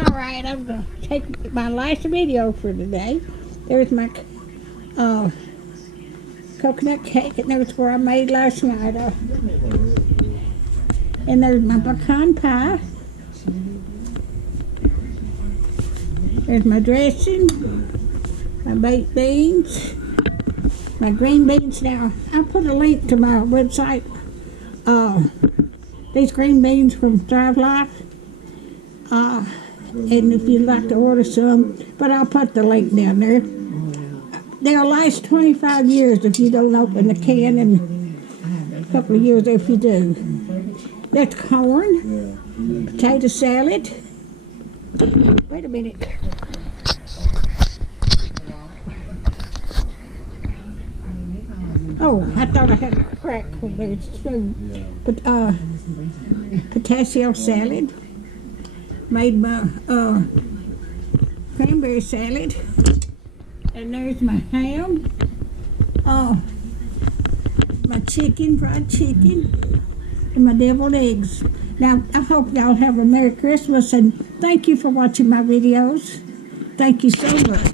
Alright, I'm going to take my last video for today. There's my coconut cake, and there's where I made last night. And there's my pecan pie. There's my dressing, my baked beans, my green beans. Now, I'll put a link to my website. These green beans from Thrive Life. And if you'd like to order some, but I'll put the link down there. They'll last 25 years if you don't open the can, and a couple of years if you do. That's corn, potato salad. Wait a minute. Oh, I thought I had a crack with the spoon. But potassium salad. Made my cranberry salad. And there's my ham. My chicken, fried chicken. And my deviled eggs. Now, I hope y'all have a Merry Christmas, and thank you for watching my videos. Thank you so much.